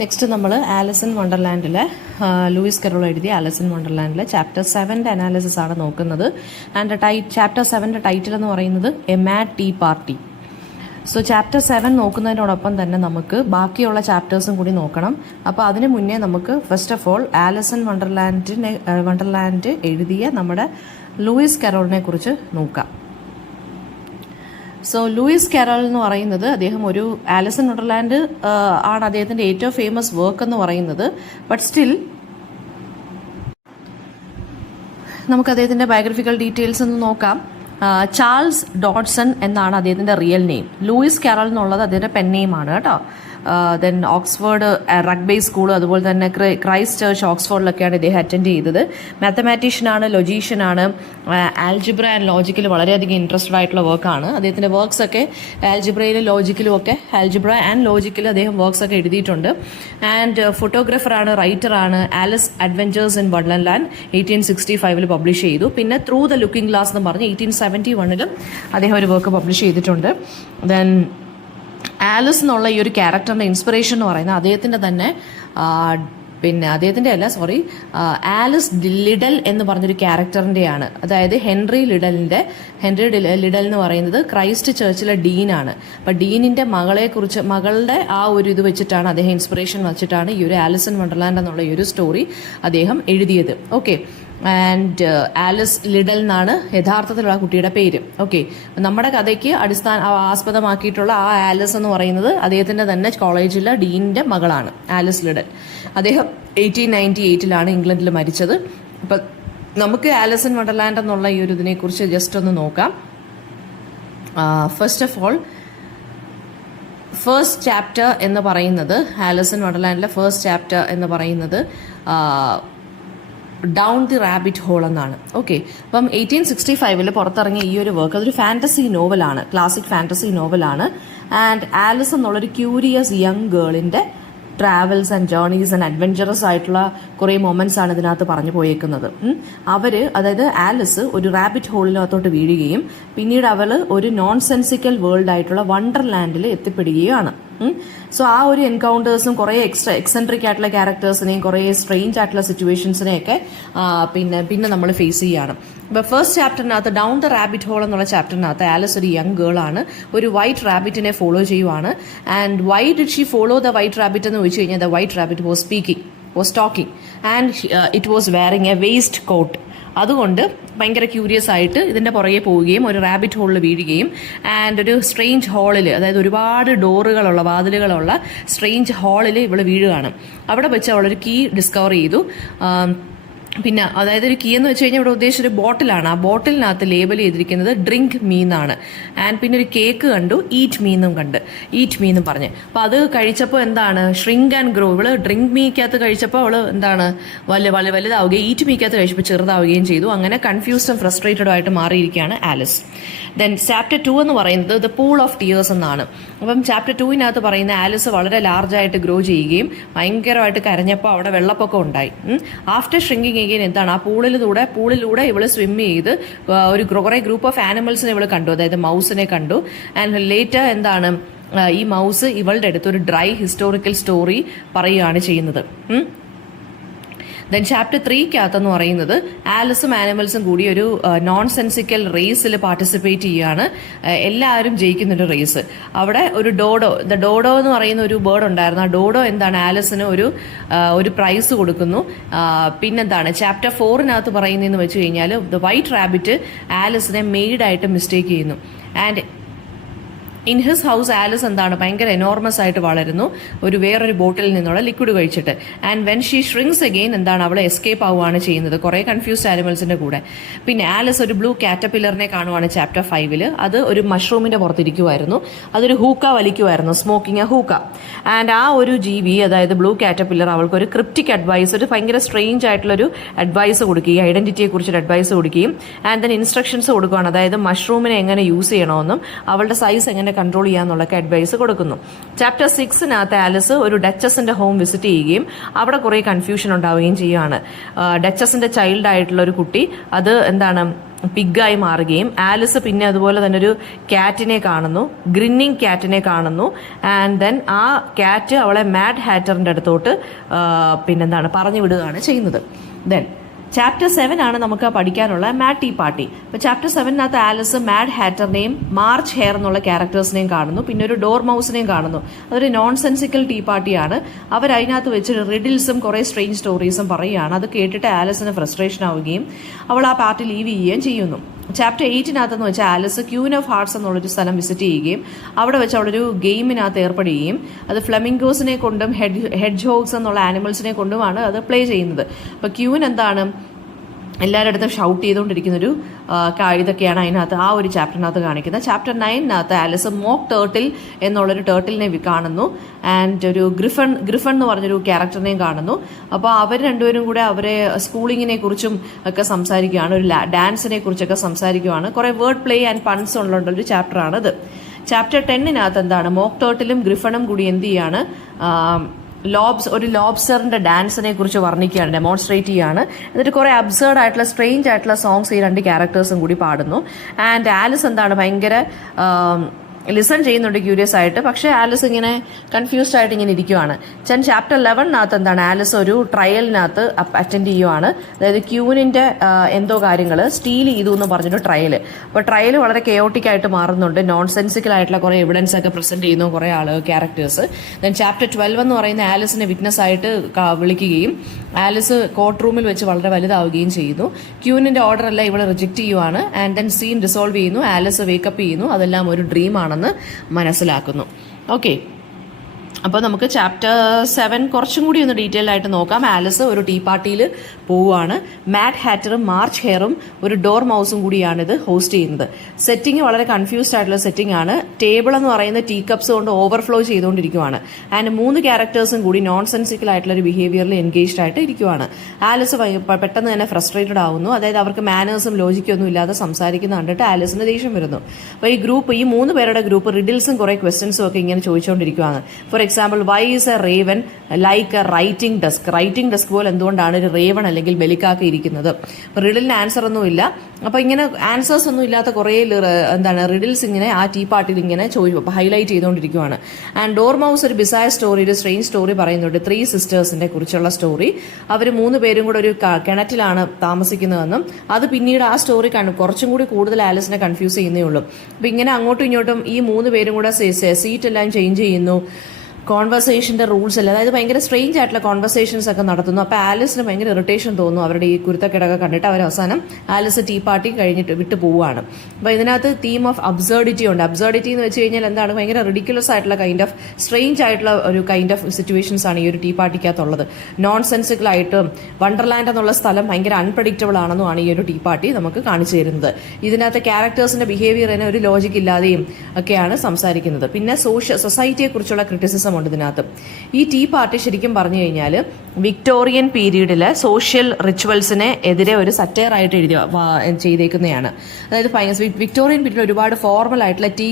Next നമ്മൾ Alice in വണ്ടർലാൻഡിലെ Lewis Carroll എഴുതിയ ആലിസ് ഇൻ വണ്ടർലാൻഡിലെ ചാപ്റ്റർ 7ന്റെ അനാലിസിസ് ആണ് നോക്കുന്നത്. ആൻഡ് ചാപ്റ്റർ 7ന്റെ ടൈറ്റിൽ എന്ന് പറയുന്നത് a mad tea party. So chapter 7 നോക്കുന്നതിനോടൊപ്പം തന്നെ നമുക്ക് ബാക്കിയുള്ള ചാപ്റ്റേഴ്സും കൂടി നോക്കണം. അപ്പോൾ അതിന് മുന്നേ നമുക്ക് first of all Alice in Wonderland എഴുതിയ നമ്മുടെ ലൂയിസ് കരോളിനെ കുറിച്ച് നോക്കാം. സോ ലൂയിസ് കരോൾ എന്ന് പറയുന്നത് അദ്ദേഹം ഒരു ആലിസ് ഇൻ വണ്ടർലാൻഡ് ആണ് അദ്ദേഹത്തിന്റെ ഏറ്റവും ഫേമസ് വർക്ക് എന്ന് പറയുന്നത്. ബട്ട് സ്റ്റിൽ നമുക്ക് അദ്ദേഹത്തിന്റെ ബയോഗ്രഫിക്കൽ ഡീറ്റെയിൽസ് ഒന്ന് നോക്കാം. ചാൾസ് ഡോഡ്സൺ എന്നാണ് അദ്ദേഹത്തിന്റെ റിയൽ നെയിം. ലൂയിസ് കരോൾ എന്നുള്ളത് അദ്ദേഹത്തിന്റെ പെൻ നെയിമാണ് കേട്ടോ. ദെൻ ഓക്സ്ഫോർഡ് റഗ്ബി സ്കൂൾ, അതുപോലെ തന്നെ ക്രൈസ്റ്റ് ചർച്ച് ഓക്സ്ഫോർഡിലൊക്കെയാണ് ഇദ്ദേഹം അറ്റൻഡ് ചെയ്തത്. മാത്തമാറ്റീഷ്യനാണ്, ലൊജീഷ്യനാണ്, ആൽജിബ്ര ആൻഡ് ലോജിക്കിൽ വളരെയധികം ഇൻട്രസ്റ്റഡ് ആയിട്ടുള്ള വർക്കാണ്. അദ്ദേഹത്തിൻ്റെ വർക്ക്സ് ഒക്കെ ആൽജിബ്രയിലും ലോജിക്കിലും ഒക്കെ ആൽജിബ്ര ആൻഡ് ലോജിക്കിൽ അദ്ദേഹം വർക്ക്സ് ഒക്കെ എഴുതിയിട്ടുണ്ട്. ആൻഡ് ഫോട്ടോഗ്രാഫറാണ്, റൈറ്ററാണ്. Alice adventures in Wonderland 1865 publish ചെയ്തു. പിന്നെ ത്രൂ ദ ലുക്കിംഗ് ഗ്ലാസ് എന്ന് പറഞ്ഞ് 1871 അദ്ദേഹം ഒരു വർക്ക് പബ്ലിഷ് ചെയ്തിട്ടുണ്ട്. ദെൻ ആലിസ് എന്നുള്ള ഈ ഒരു ക്യാരക്ടറിൻ്റെ ഇൻസ്പിറേഷൻ എന്ന് പറയുന്നത് അദ്ദേഹത്തിൻ്റെ തന്നെ ആലിസ് ലിഡൽ എന്ന് പറഞ്ഞൊരു ക്യാരക്ടറിൻ്റെയാണ്. അതായത് ഹെൻറി ലിഡൽ എന്ന് പറയുന്നത് ക്രൈസ്റ്റ് ചർച്ചിലെ ഡീനാണ്. അപ്പം ഡീനിൻ്റെ മകളുടെ ആ ഒരു ഇത് വെച്ചിട്ടാണ് അദ്ദേഹം ഇൻസ്പിറേഷൻ വെച്ചിട്ടാണ് ഈ ഒരു ആലിസ് ഇൻ വണ്ടർലാൻഡ് എന്നുള്ള ഈ ഒരു സ്റ്റോറി അദ്ദേഹം എഴുതിയത്. ഓക്കെ, ആൻഡ് ആലിസ് ലിഡൽ എന്നാണ് യഥാർത്ഥത്തിലുള്ള കുട്ടിയുടെ പേര്. ഓക്കെ, നമ്മുടെ കഥയ്ക്ക് ആസ്പദമാക്കിയിട്ടുള്ള ആ ആലിസ് എന്ന് പറയുന്നത് അദ്ദേഹത്തിൻ്റെ തന്നെ കോളേജിലെ ഡീനിൻ്റെ മകളാണ് ആലിസ് ലിഡൽ. അദ്ദേഹം 1898 ഇംഗ്ലണ്ടിൽ മരിച്ചത്. അപ്പം നമുക്ക് ആലിസ് ഇൻ വണ്ടർലാൻഡ് എന്നുള്ള ഈ ഒരു ഇതിനെക്കുറിച്ച് ജസ്റ്റ് ഒന്ന് നോക്കാം. First of all, first chapter എന്ന് പറയുന്നത് ആലിസ് ഇൻ വണ്ടർലാൻഡിലെ ഫസ്റ്റ് ചാപ്റ്റർ എന്ന് പറയുന്നത് ഡൗൺ ദി റാബിറ്റ് ഹോൾ എന്നാണ്. ഓക്കെ, അപ്പം 1865 പുറത്തിറങ്ങിയ ഈ ഒരു വർക്ക് അതൊരു ഫാൻറ്റസി നോവലാണ്, ക്ലാസിക് ഫാൻറ്റസി നോവലാണ്. ആൻഡ് ആലിസ് എന്നുള്ളൊരു ക്യൂരിയസ് യങ് ഗേളിൻ്റെ travels and journeys and adventures ആയിട്ടുള്ള കുറേ മൊമെന്റ്സ് ആണ് ഇതിനകത്ത് പറഞ്ഞു പോയേക്കുന്നത്. അതായത് ആലിസ് ഒരു റാബിറ്റ് ഹോളിനകത്തോട്ട് വീഴുകയും പിന്നീട് അവൾ ഒരു നോൺ സെൻസിക്കൽ വേൾഡ് ആയിട്ടുള്ള വണ്ടർലാൻഡിൽ എത്തിപ്പെടുകയാണ്. സോ ആ ഒരു എൻകൗണ്ടേഴ്സും കുറേ എക്സെൻട്രിക് ആയിട്ടുള്ള ക്യാരക്ടേഴ്സിനെയും കുറേ സ്ട്രെയിഞ്ച് ആയിട്ടുള്ള സിറ്റുവേഷൻസിനെയൊക്കെ പിന്നെ നമ്മൾ ഫേസ് ചെയ്യുകയാണ്. അപ്പോൾ ഫസ്റ്റ് ചാപ്റ്ററിനകത്ത് ഡൗൺ ദ റാബിറ്റ് ഹോൾ എന്നുള്ള ചാപ്റ്ററിനകത്ത് ആലിസ് ഒരു യങ് ഗേൾ ആണ്, ഒരു വൈറ്റ് റാബിറ്റിനെ ഫോളോ ചെയ്യുവാണ്. And why did she follow the white rabbit എന്ന് ചോദിച്ചു കഴിഞ്ഞാൽ the white rabbit was talking and it was wearing a waistcoat. അതുകൊണ്ട് ഭയങ്കര ക്യൂരിയസ് ആയിട്ട് ഇതിൻ്റെ പുറകെ പോവുകയും ഒരു റാബിറ്റ് ഹോളിൽ വീഴുകയും ആൻഡ് ഒരു സ്ട്രെയിഞ്ച് ഹാളിൽ, അതായത് ഒരുപാട് വാതിലുകളുള്ള സ്ട്രെയിഞ്ച് ഹാളിൽ ഇവൾ വീഴുകയാണ്. അവിടെ വെച്ച് അവളൊരു കീ ഡിസ്കവർ ചെയ്തു. പിന്നെ അതായത് ഒരു കീ എന്ന് വെച്ച് കഴിഞ്ഞാൽ ഇവിടെ ഉദ്ദേശിച്ചൊരു ബോട്ടിലാണ്. ആ ബോട്ടിലിനകത്ത് ലേബൽ ചെയ്തിരിക്കുന്നത് ഡ്രിങ്ക് മീ എന്നാണ്. ആൻഡ് പിന്നെ ഒരു കേക്ക് കണ്ടു, ഈറ്റ് മീ എന്നും പറഞ്ഞ്. അപ്പോൾ അത് കഴിച്ചപ്പോൾ എന്താണ്, ഷ്രിങ്ക് ആൻഡ് ഗ്രോ. ഇവള് ഡ്രിങ്ക് മീക്കകത്ത് കഴിച്ചപ്പോൾ അവള് എന്താണ് വലുതാവുകയും ഈറ്റ് മീക്കകത്ത് കഴിച്ചപ്പോൾ ചെറുതാവുകയും ചെയ്തു. അങ്ങനെ കൺഫ്യൂസ്ഡും ഫ്രസ്ട്രേറ്റഡും ആയിട്ട് മാറിയിരിക്കുകയാണ് ആലിസ്. ദെൻ ചാപ്റ്റർ 2 എന്ന് പറയുന്നത് ദ പൂൾ ഓഫ് ടിയേഴ്സ് എന്നാണ്. അപ്പം ചാപ്റ്റർ 2 പറയുന്ന ആലിസ് വളരെ ലാർജായിട്ട് ഗ്രോ ചെയ്യുകയും ഭയങ്കരമായിട്ട് കരഞ്ഞപ്പോൾ അവിടെ വെള്ളപ്പൊക്കം ഉണ്ടായി. ആഫ്റ്റർ ഷ്രിങ്കിങ് എന്താണ്, ആ പൂളിലൂടെ ഇവള് സ്വിം ചെയ്ത് കുറേ ഗ്രൂപ്പ് ഓഫ് ആനിമൽസിനെ ഇവള് കണ്ടു, അതായത് മൗസിനെ കണ്ടു. ആൻഡ് ലേറ്റർ എന്താണ്, ഈ മൗസ് ഇവളുടെ അടുത്ത് ഒരു ഡ്രൈ ഹിസ്റ്റോറിക്കൽ സ്റ്റോറി പറയുകയാണ് ചെയ്യുന്നത്. ദെൻ ചാപ്റ്റർ 3 പറയുന്നത് ആലിസും ആനിമൽസും കൂടി ഒരു നോൺ സെൻസിക്കൽ റേസിൽ പാർട്ടിസിപ്പേറ്റ് ചെയ്യുകയാണ്. എല്ലാവരും ജയിക്കുന്നൊരു റേസ്. അവിടെ ഒരു ഡോഡോ എന്ന് പറയുന്ന ഒരു ബേർഡ് ഉണ്ടായിരുന്നു. ആ ഡോഡോ എന്താണ്, ആലിസിന് ഒരു പ്രൈസ് കൊടുക്കുന്നു. പിന്നെന്താണ് ചാപ്റ്റർ 4 പറയുന്നതെന്ന് വെച്ച് കഴിഞ്ഞാൽ ദ വൈറ്റ് റാബിറ്റ് ആലിസിനെ മെയ്ഡായിട്ട് മിസ്റ്റേക്ക് ചെയ്യുന്നു. And in his house Alice എന്താണ് ഭയങ്കര എനോർമസ് ആയിട്ട് വളരുന്നു, വേറൊരു ബോട്ടിൽ നിന്നുള്ള ലിക്വിഡ് കഴിച്ചിട്ട്. ആൻഡ് വെൻ ഷീ ഷ്രിങ്സ് അഗെയിൻ എന്താണ്, അവളെ എസ്കേപ്പ് ആവുകയാണ് ചെയ്യുന്നത് കുറേ കൺഫ്യൂസ്ഡ് ആനിമൽസിന്റെ കൂടെ. പിന്നെ ആലിസ് ഒരു ബ്ലൂ കാറ്റർപില്ലറിനെ കാണുവാണ് ചാപ്റ്റർ 5. അത് ഒരു മഷ്റൂമിന്റെ പുറത്തിരിക്കുമായിരുന്നു, അതൊരു ഹൂക്ക വലിക്കുമായിരുന്നു, സ്മോക്കിംഗ് എ ഹൂക്ക. ആൻഡ് ആ ഒരു ജീവി, അതായത് ബ്ലൂ കാറ്റർപില്ലർ, അവൾക്ക് ഒരു ക്രിപ്റ്റിക് അഡ്വൈസ്, ഒരു ഭയങ്കര സ്ട്രെയിഞ്ച് ആയിട്ടുള്ളൊരു അഡ്വൈസ് കൊടുക്കുകയും ഐഡന്റിറ്റിയെ കുറിച്ചൊരു അഡ്വൈസ് കൊടുക്കുകയും ആൻഡ് ദെൻ ഇൻസ്ട്രക്ഷൻസ് കൊടുക്കുകയാണ്. അതായത് മഷ്റൂമിനെ എങ്ങനെ യൂസ് ചെയ്യണമെന്നും അവളുടെ സൈസ് എങ്ങനെ കൺട്രോൾ ചെയ്യാന്നുള്ളൊക്കെ അഡ്വൈസ് കൊടുക്കുന്നു. ചാപ്റ്റർ 6 ആലിസ് ഒരു ഡച്ചസിന്റെ ഹോം വിസിറ്റ് ചെയ്യുകയും അവിടെ കുറേ കൺഫ്യൂഷൻ ഉണ്ടാവുകയും ചെയ്യുകയാണ്. ഡച്ചസിന്റെ ചൈൽഡ് ആയിട്ടുള്ള ഒരു കുട്ടി അത് എന്താണ് പിഗായി മാറുകയും ആലിസ് പിന്നെ അതുപോലെ തന്നെ ഒരു ക്യാറ്റിനെ കാണുന്നു, ഗ്രിന്നിങ് ക്യാറ്റിനെ കാണുന്നു. ആൻഡ് ദെൻ ആ ക്യാറ്റ് അവളെ മാഡ് ഹാറ്ററിന്റെ അടുത്തോട്ട് പിന്നെന്താണ് പറഞ്ഞു വിടുകയാണ് ചെയ്യുന്നത്. ദെൻ ചാപ്റ്റർ 7 നമുക്ക് പഠിക്കാനുള്ള മാഡ് ടീ പാർട്ടി. അപ്പോൾ ചാപ്റ്റർ 7 ആലിസ് മാഡ് ഹാറ്ററിനെയും മാർച്ച് ഹെയർ എന്നുള്ള ക്യാരക്ടേഴ്സിനെയും കാണുന്നു, പിന്നെ ഒരു ഡോർ മൗസിനെയും കാണുന്നു. അതൊരു നോൺ സെൻസിക്കൽ ടീ പാർട്ടിയാണ്. അവരതിനകത്ത് വെച്ച് റിഡിൽസും കുറേ സ്ട്രേഞ്ച് സ്റ്റോറീസും പറയുകയാണ്. അത് കേട്ടിട്ട് ആലിസിന് ഫ്രസ്ട്രേഷൻ ആവുകയും അവൾ ആ പാർട്ടി ലീവ് ചെയ്യുകയും ചെയ്യുന്നു. ചാപ്റ്റർ 8 വെച്ചാൽ ആലിസ് ക്യൂൻ ഓഫ് ഹാർട്സ് എന്നുള്ളൊരു സ്ഥലം വിസിറ്റ് ചെയ്യുകയും അവിടെ വെച്ച് അവളൊരു ഗെയിമിനകത്ത് ഏർപ്പെടുകയും അത് ഫ്ലെമിംഗോസിനെ കൊണ്ടും ഹെഡ്ജ് ഹോഗ്സ് എന്നുള്ള ആനിമൽസിനെ കൊണ്ടുമാണ് അത് പ്ലേ ചെയ്യുന്നത്. അപ്പോൾ ക്യൂൻ എന്താണ് എല്ലാവരുടെ അടുത്തും ഷൗട്ട് ചെയ്തുകൊണ്ടിരിക്കുന്നൊരു ഇതൊക്കെയാണ് അതിനകത്ത് ആ ഒരു ചാപ്റ്ററിനകത്ത് കാണിക്കുന്നത്. ചാപ്റ്റർ 9 ആലിസ് മോക്ക് ടേർട്ടിൽ എന്നുള്ളൊരു ടേർട്ടിലിനെ കാണുന്നു. ആൻഡ് ഒരു ഗ്രിഫൺ എന്ന് പറഞ്ഞൊരു ക്യാരക്ടറിനെയും കാണുന്നു. അപ്പോൾ അവർ രണ്ടുപേരും കൂടെ അവരെ സ്കൂളിങ്ങിനെ കുറിച്ചും ഒക്കെ സംസാരിക്കുകയാണ്, ഒരു ഡാൻസിനെ കുറിച്ചൊക്കെ സംസാരിക്കുകയാണ്. കുറേ വേർഡ് പ്ലേ ആൻഡ് പൺസ് ഉള്ളൊരു ചാപ്റ്ററാണിത്. ചാപ്റ്റർ 10 എന്താണ് മോക്ക് ടേർട്ടിലും ഗ്രിഫണും കൂടി എന്ത് ചെയ്യാണ് ഒരു ലോബ്സ്റ്ററിന്റെ ഡാൻസിനെ കുറിച്ച് വർണ്ണിക്കുകയാണ്, ഡെമോൺസ്ട്രേറ്റ് ചെയ്യാണ്. എന്നിട്ട് കുറെ അബ്സേർഡ് ആയിട്ടുള്ള സ്ട്രേഞ്ച് ആയിട്ടുള്ള സോങ്സ് ഈ രണ്ട് ക്യാരക്ടേഴ്സും കൂടി പാടുന്നു. ആൻഡ് ആലിസ് എന്താണ് ഭയങ്കര ലിസൺ ചെയ്യുന്നുണ്ട് ക്യൂരിയസ് ആയിട്ട്. പക്ഷേ ആലിസ് ഇങ്ങനെ കൺഫ്യൂസ്ഡ് ആയിട്ട് ഇങ്ങനെ ഇരിക്കുവാണ്. ചാപ്റ്റർ 11 എന്താണ് ആലിസ് ഒരു ട്രയലിനകത്ത് അറ്റൻഡ് ചെയ്യുവാണ്. അതായത് ക്യൂനിന്റെ എന്തോ കാര്യങ്ങൾ സ്റ്റീൽ ചെയ്തു എന്ന് പറഞ്ഞൊരു ട്രയൽ. അപ്പോൾ ട്രയൽ വളരെ കെയോട്ടിക് ആയിട്ട് മാറുന്നുണ്ട്. നോൺ സെൻസിക്കൽ ആയിട്ടുള്ള കുറേ എവിഡൻസ് ഒക്കെ പ്രസന്റ് ചെയ്യുന്നു കുറേ ക്യാരക്ടേഴ്സ്. ദെൻ ചാപ്റ്റർ 12 എന്ന് പറയുന്ന ആലിസിനെ വിറ്റ്നസ് ആയിട്ട് വിളിക്കുകയും ആലിസ് കോർട്ട് റൂമിൽ വെച്ച് വളരെ വലുതാവുകയും ചെയ്യുന്നു. ക്യൂനിന്റെ ഓർഡർ എല്ലാം ഇവിടെ റിജക്ട് ചെയ്യുവാണ്. ആൻഡ് ദെൻ സീൻ റിസോൾവ് ചെയ്യുന്നു. ആലിസ് വേക്കപ്പ് ചെയ്യുന്നു. അതെല്ലാം ഒരു ഡ്രീമാണ് മനസ്സിലാക്കുന്നു. ഓക്കെ, അപ്പോൾ നമുക്ക് ചാപ്റ്റർ 7 കുറച്ചും കൂടി ഒന്ന് ഡീറ്റെയിൽ ആയിട്ട് നോക്കാം. ആലിസ് ഒരു ടീ പാർട്ടിയിൽ പോവുകയാണ്. മാഡ് ഹാറ്ററും മാർച്ച് ഹെയറും ഒരു ഡോർ മൗസും കൂടിയാണ് ഇത് ഹോസ്റ്റ് ചെയ്യുന്നത്. സെറ്റിംഗ് വളരെ കൺഫ്യൂസ്ഡ് ആയിട്ടുള്ള സെറ്റിംഗ് ആണ്. ടേബിൾ എന്ന് പറയുന്ന ടീ കപ്സ് കൊണ്ട് ഓവർഫ്ലോ ചെയ്തുകൊണ്ടിരിക്കുവാണ്. ആൻഡ് 3 ക്യാരക്ടേഴ്സും കൂടി നോൺ സെൻസിക്കൽ ആയിട്ടുള്ള ഒരു ബിഹേവിയറിൽ എൻഗേജ്ഡ് ആയിട്ട് ഇരിക്കുവാണ്. ആലിസ് പെട്ടെന്ന് തന്നെ ഫ്രസ്ട്രേറ്റഡ് ആവുന്നു. അതായത് അവർക്ക് മാനേഴ്സും ലോജിക്കൊന്നും ഇല്ലാതെ സംസാരിക്കുന്ന കണ്ടിട്ട് ആലിസിന് ദേഷ്യം വരുന്നു. അപ്പോൾ ഈ 3 പേരുടെ ഗ്രൂപ്പ് റിഡിൽസും കുറെ ക്വസ്റ്റ്യൻസും ഒക്കെ ഇങ്ങനെ ചോദിച്ചുകൊണ്ടിരിക്കുകയാണ്. For example, why is a raven like a writing desk? Writing desk പോലെ എന്തുകൊണ്ടാണ് ഒരു റേവൺ അല്ലെങ്കിൽ ബലിക്കാക്ക ഇരിക്കുന്നത്? റിഡിലിന് ആൻസർ ഒന്നുമില്ല. അപ്പോൾ ഇങ്ങനെ ആൻസേഴ്സ് ഒന്നും ഇല്ലാത്ത കുറേ റിഡിൽസ് ഇങ്ങനെ ആ ടീ പാർട്ടിയിൽ ഇങ്ങനെ ഹൈലൈറ്റ് ചെയ്തുകൊണ്ടിരിക്കുകയാണ്. ആൻഡ് ഡോർ മൗസ് ഒരു ബിസയർ സ്റ്റോറി, ഒരു സ്ട്രേഞ്ച് സ്റ്റോറി പറയുന്നുണ്ട്. 3 സിസ്റ്റേഴ്സിന്റെ കുറിച്ചുള്ള സ്റ്റോറി. അവർ 3 പേരും കൂടെ ഒരു കിണറ്റിലാണ് താമസിക്കുന്നതെന്നും അത് പിന്നീട് ആ സ്റ്റോറി കുറച്ചും കൂടി കൂടുതൽ ആലിസിനെ കൺഫ്യൂസ് ചെയ്യുന്നേ ഉള്ളൂ. അപ്പോൾ ഇങ്ങനെ അങ്ങോട്ടും ഇങ്ങോട്ടും ഈ 3 പേരും കൂടെ സീറ്റ് എല്ലാം ചേഞ്ച് ചെയ്യുന്നു. കോൺവെർസേഷന്റെ റൂൾസ് അല്ല, അതായത് ഭയങ്കര സ്ട്രേഞ്ച് ആയിട്ടുള്ള കോൺവെർസേഷൻസ് ഒക്കെ നടത്തുന്നു. അപ്പോൾ ആലിസിന് ഭയങ്കര ഇറിറ്റേഷൻ തോന്നുന്നു അവരുടെ ഈ കുരുത്തക്കിടൊക്കെ കണ്ടിട്ട്. അവർ അവസാനം ആലിസ് ടീ പാർട്ടി കഴിഞ്ഞിട്ട് വിട്ടു പോവുകയാണ്. അപ്പോൾ ഇതിനകത്ത് തീം ഓഫ് അബ്സേർഡിറ്റി ഉണ്ട്. അബ്സേർഡിറ്റി എന്ന് വെച്ച് കഴിഞ്ഞാൽ എന്താണ്, ഭയങ്കര റിഡിക്കുലസ് ആയിട്ടുള്ള കൈൻഡ് ഓഫ് സ്ട്രേഞ്ച് ആയിട്ടുള്ള ഒരു കൈൻഡ് ഓഫ് സിറ്റുവേഷൻസ് ആണ് ഈ ഒരു ടീ പാർട്ടിക്കകത്തുള്ളത്. നോൺ സെൻസിക്കൽ ആയിട്ടും വണ്ടർലാൻഡ് എന്നുള്ള സ്ഥലം ഭയങ്കര അൺപ്രഡിക്റ്റബിൾ ആണെന്നുമാണ് ഈ ഒരു ടീ പാർട്ടി നമുക്ക് കാണിച്ചു തരുന്നത്. ഇതിനകത്ത് ക്യാരക്ടേഴ്സിന്റെ ബിഹേവിയറിന് ഒരു ലോജിക് ഇല്ലാതെയും ഒക്കെയാണ് സംസാരിക്കുന്നത്. പിന്നെ സൊസൈറ്റിയെ കുറിച്ചുള്ള ക്രിറ്റിസിസം ഉണ്ട് ഇതിനകത്ത്. ഈ ടീ പാർട്ടി ശരിക്കും പറഞ്ഞു കഴിഞ്ഞാൽ വിക്ടോറിയൻ പീരീഡിലെ സോഷ്യൽ റിച്വൽസിനെ എതിരെ ഒരു സറ്റയർ ആയിട്ട് ചെയ്തേക്കുന്നതാണ്. അതായത് വിക്ടോറിയൻ പീരീഡിൽ ഒരുപാട് ഫോർമൽ ആയിട്ടുള്ള ടീ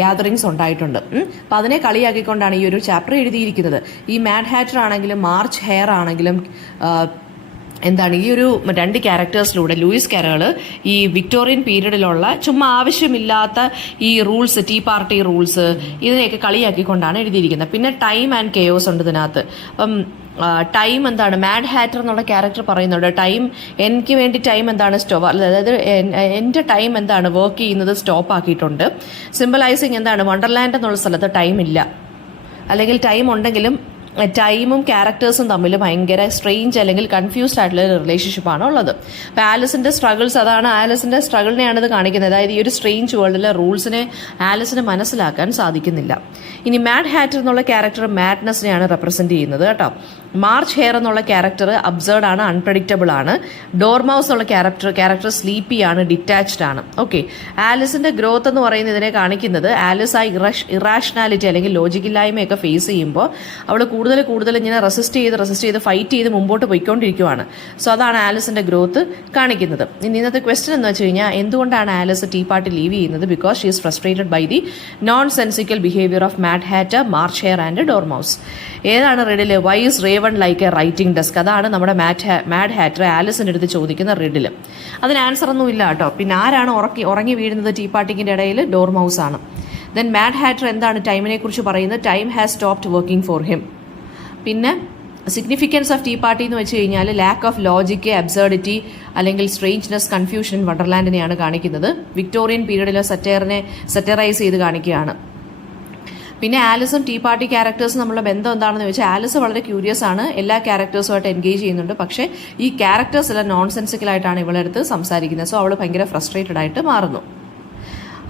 ഗ്യാതറിങ്സ് ഉണ്ടായിട്ടുണ്ട്. അപ്പം അതിനെ കളിയാക്കിക്കൊണ്ടാണ് ഈ ഒരു ചാപ്റ്റർ എഴുതിയിരിക്കുന്നത്. ഈ മാഡ് ഹാറ്റർ ആണെങ്കിലും മാർച്ച് ഹെയർ ആണെങ്കിലും ഈ ഒരു 2 ക്യാരക്ടേഴ്സിലൂടെ ലൂയിസ് കാരൾ ഈ വിക്ടോറിയൻ പീരീഡിലുള്ള ചുമ്മാ ആവശ്യമില്ലാത്ത ഈ റൂൾസ്, ടീ പാർട്ടി റൂൾസ്, ഇതിനെയൊക്കെ കളിയാക്കിക്കൊണ്ടാണ് എഴുതിയിരിക്കുന്നത്. പിന്നെ ടൈം ആൻഡ് കെയോസ് ഉണ്ട് ഇതിനകത്ത്. അപ്പം ടൈം മാഡ് ഹാറ്റർ എന്നുള്ള ക്യാരക്ടർ പറയുന്നുണ്ട്. ടൈം എനിക്ക് വേണ്ടി ടൈം അതായത് എൻ്റെ ടൈം വർക്ക് ചെയ്യുന്നത് സ്റ്റോപ്പ് ആക്കിയിട്ടുണ്ട്. സിംബലൈസിങ് വണ്ടർലാൻഡ് എന്നുള്ള സ്ഥലത്ത് ടൈം ഇല്ല, അല്ലെങ്കിൽ ടൈം ഉണ്ടെങ്കിലും ടൈമും ക്യാരക്ടേഴ്സും തമ്മിൽ ഭയങ്കര സ്ട്രേഞ്ച് അല്ലെങ്കിൽ കൺഫ്യൂസ്ഡ് ആയിട്ടുള്ള ഒരു റിലേഷൻഷിപ്പാണ് ഉള്ളത്. അപ്പോൾ ആലിസിന്റെ സ്ട്രഗിൾസ്, ആലിസിന്റെ സ്ട്രഗിളിനെയാണ് ഇത് കാണിക്കുന്നത്. അതായത് ഈ ഒരു സ്ട്രേഞ്ച് വേൾഡിലെ റൂൾസിനെ ആലിസിന് മനസ്സിലാക്കാൻ സാധിക്കുന്നില്ല. ഇനി മാഡ് ഹാറ്റർ എന്നുള്ള ക്യാരക്ടർ മാഡ്നെസ്സിനെയാണ് റെപ്രസെന്റ് ചെയ്യുന്നത് കേട്ടോ. മാർച്ച് ഹെയർ എന്നുള്ള ക്യാരക്ടർ അബ്സേർഡ് ആണ്, അൺപ്രഡിക്റ്റബിൾ ആണ്. ഡോർമൗസ് എന്നുള്ള ക്യാരക്ടർ സ്ലീപ്പി ആണ്, ഡിറ്റാച്ച്ഡ് ആണ്. ഓക്കെ, ആലിസിന്റെ ഗ്രോത്ത് എന്ന് പറയുന്നത് ഇതിനെ കാണിക്കുന്നത് ആലിസ് ആ ഇറാഷണാലിറ്റി അല്ലെങ്കിൽ ലോജിക്കില്ലായ്മയൊക്കെ ഫേസ് ചെയ്യുമ്പോൾ അവൾ കൂടുതൽ ഇങ്ങനെ റെസിസ്റ്റ് ചെയ്ത് ഫൈറ്റ് ചെയ്ത് മുമ്പോട്ട് പോയിക്കൊണ്ടിരിക്കുവാണ്. സോ അതാണ് ആലിസിന്റെ ഗ്രോത്ത് കാണിക്കുന്നത്. ഇനി ഇന്നത്തെ ക്വസ്റ്റ്യൻ എന്ന് വെച്ച് കഴിഞ്ഞാൽ എന്തുകൊണ്ടാണ് ആലിസ് ടീ പാർട്ടി ലീവ് ചെയ്യുന്നത്? Because she is frustrated by the nonsensical behaviour of Mad Hatter, March Hare and Dormouse. ഏതാണ് riddle? Why is raven like a writing desk? അതാണ് നമ്മുടെ മാഡ് ഹാറ്റർ ആലിസിന്റെ അടുത്ത് ചോദിക്കുന്ന റിഡിൽ. അതിന് answer ഒന്നും ഇല്ല കേട്ടോ. പിന്നെ ആരാണ് ഉറങ്ങി വീഴുന്നത് ടീ പാർട്ടിക്കിന്റെ ഇടയിൽ? ഡോർമൗസ് ആണ്. ദെൻ മാഡ് ഹാറ്റർ എന്താണ് ടൈമിനെ കുറിച്ച് പറയുന്നത്? Time has stopped working for him. പിന്നെ സിഗ്നിഫിക്കൻസ് ഓഫ് ടീ പാർട്ടി എന്ന് വെച്ച് കഴിഞ്ഞാൽ ലാക്ക് ഓഫ് ലോജിക്ക്, അബ്സേർഡിറ്റി അല്ലെങ്കിൽ സ്ട്രേഞ്ച്നെസ്, കൺഫ്യൂഷൻ, വണ്ടർലാൻഡിനെയാണ് കാണിക്കുന്നത്. വിക്ടോറിയൻ പീരീഡിലെ സെറ്ററൈസ് ചെയ്ത് കാണിക്കുകയാണ്. പിന്നെ ആലിസും ടീ പാർട്ടി ക്യാരക്ടേഴ്സും തമ്മിലുള്ള ബന്ധം എന്താണെന്ന് ചോദിച്ചാൽ ആലിസ് വളരെ ക്യൂരിയസ് ആണ്, എല്ലാ ക്യാരക്ടേഴ്സുമായിട്ട് എൻഗേജ് ചെയ്യുന്നുണ്ട്. പക്ഷേ ഈ ക്യാരക്ടേഴ്സ് എല്ലാം നോൺ സെൻസിക്കലായിട്ടാണ് ഇവളെടുത്ത് സംസാരിക്കുന്നത്. സോ അവൾ ഭയങ്കര ഫ്രസ്ട്രേറ്റഡ് ആയിട്ട് മാറുന്നു.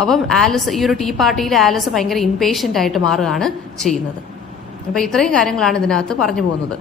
അപ്പം ആലിസ് ഈ ഒരു ടീ പാർട്ടിയിൽ ആലിസ് ഭയങ്കര ഇംപേഷ്യൻ്റ് ആയിട്ട് മാറുകയാണ് ചെയ്യുന്നത്. അപ്പോൾ ഇത്രയും കാര്യങ്ങളാണ് ഇതിനകത്ത് പറഞ്ഞു പോകുന്നത്.